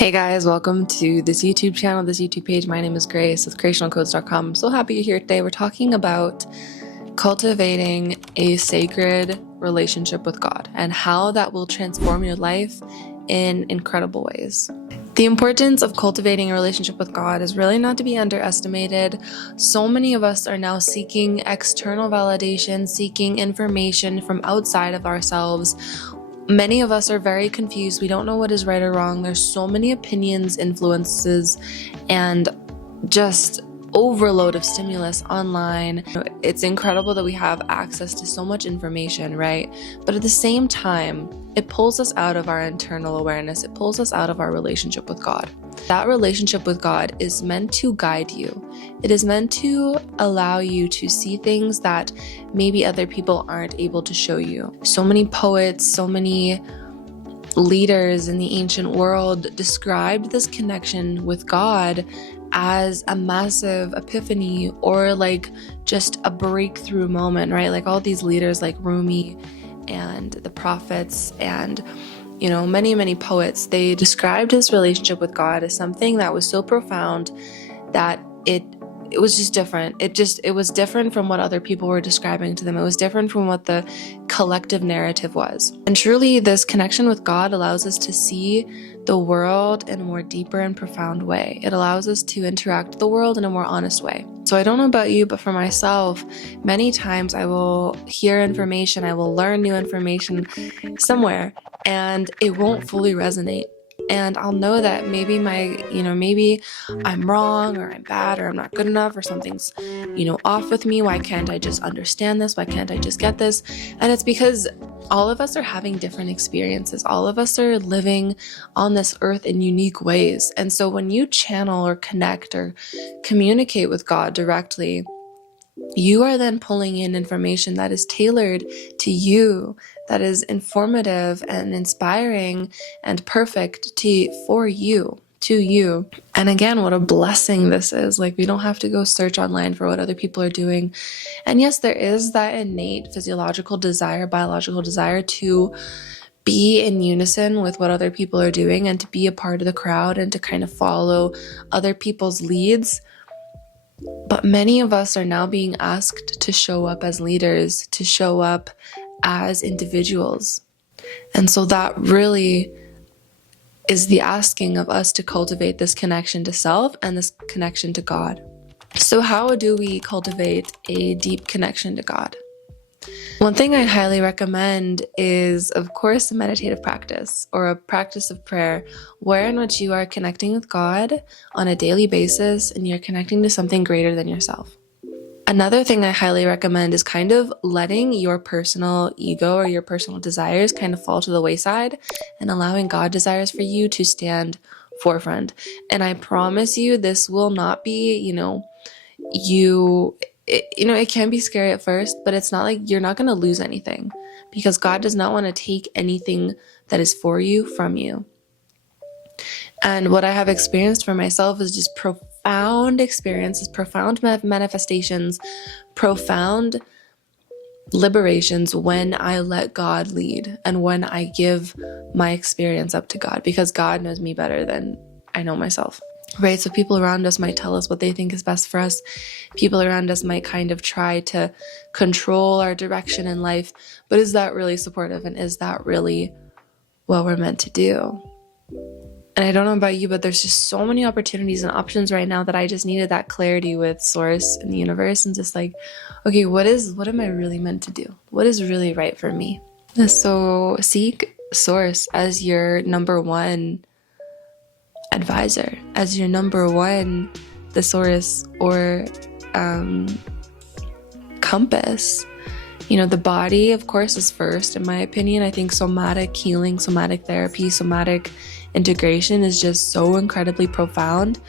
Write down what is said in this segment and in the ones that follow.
Hey guys, welcome to this YouTube channel, this YouTube page. My name is Grace with creationalcodes.com. I'm so happy you're here today. We're talking about cultivating a sacred relationship with God and how that will transform your life in incredible ways. The importance of cultivating a relationship with God is really not to be underestimated. So many of us are now seeking external validation, seeking information from outside of ourselves. Many of us are very confused. We don't know what is right or wrong. There's so many opinions, influences, and just overload of stimulus online. It's incredible that we have access to so much information, right? But at the same time, it pulls us out of our internal awareness. It pulls us out of our relationship with God. That relationship with God is meant to guide you. It is meant to allow you to see things that maybe other people aren't able to show you. So many poets, so many leaders in the ancient world described this connection with God as a massive epiphany or like just a breakthrough moment, right? Like all these leaders like Rumi and the prophets and many poets, they described his relationship with God as something that was so profound that it was just different. It was different from what other people were describing to them. It was different from what the collective narrative was. And truly, this connection with God allows us to see the world in a more deeper and profound way. It allows us to interact with the world in a more honest way. So I don't know about you, but for myself, many times I will hear information, I will learn new information somewhere, and it won't fully resonate. And I'll know that maybe maybe I'm wrong or I'm bad or I'm not good enough or something's, off with me. Why can't I just understand this? Why can't I just get this? And it's because all of us are having different experiences. All of us are living on this earth in unique ways. And so when you channel or connect or communicate with God directly, you are then pulling in information that is tailored to you, that is informative and inspiring and perfect for you, to you. And again, what a blessing this is. Like, we don't have to go search online for what other people are doing. And yes, there is that innate physiological desire, biological desire to be in unison with what other people are doing and to be a part of the crowd and to kind of follow other people's leads. But many of us are now being asked to show up as leaders, to show up as individuals. And so that really is the asking of us to cultivate this connection to self and this connection to God. So how do we cultivate a deep connection to God? One thing I highly recommend is, of course, a meditative practice or a practice of prayer in which you are connecting with God on a daily basis and you're connecting to something greater than yourself. Another thing I highly recommend is kind of letting your personal ego or your personal desires kind of fall to the wayside and allowing God desires for you to stand forefront. And I promise you, this will not be, it can be scary at first, but it's not like you're not going to lose anything because God does not want to take anything that is for you from you. And what I have experienced for myself is just profound experiences, profound manifestations, profound liberations when I let God lead and when I give my experience up to God, because God knows me better than I know myself. Right? So people around us might tell us what they think is best for us. People around us might kind of try to control our direction in life. But is that really supportive? And is that really what we're meant to do? And I don't know about you, but there's just so many opportunities and options right now that I just needed that clarity with Source and the universe and just like, okay, what am I really meant to do? What is really right for me? So seek Source as your number one advisor, as your number one thesaurus or compass. The body, of course, is first, in my opinion. I think somatic healing, somatic therapy, somatic integration is just so incredibly profound.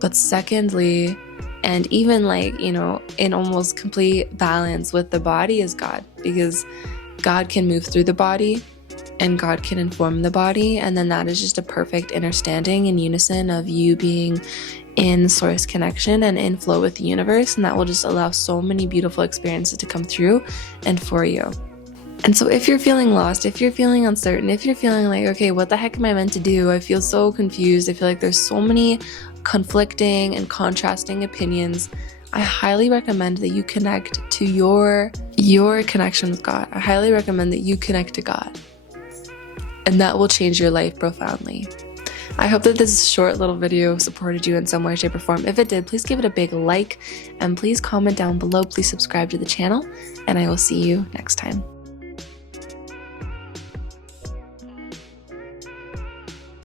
But secondly, and even in almost complete balance with the body is God, because God can move through the body and God can inform the body, and then that is just a perfect understanding and unison of you being in source connection and in flow with the universe, and that will just allow so many beautiful experiences to come through and for you. And so if you're feeling lost, if you're feeling uncertain, if you're feeling like, okay, what the heck am I meant to do? I feel so confused. I feel like there's so many conflicting and contrasting opinions. I highly recommend that you connect to your connection with God. I highly recommend that you connect to God. And that will change your life profoundly. I hope that this short little video supported you in some way, shape, or form. If it did, please give it a big like and please comment down below. Please subscribe to the channel and I will see you next time.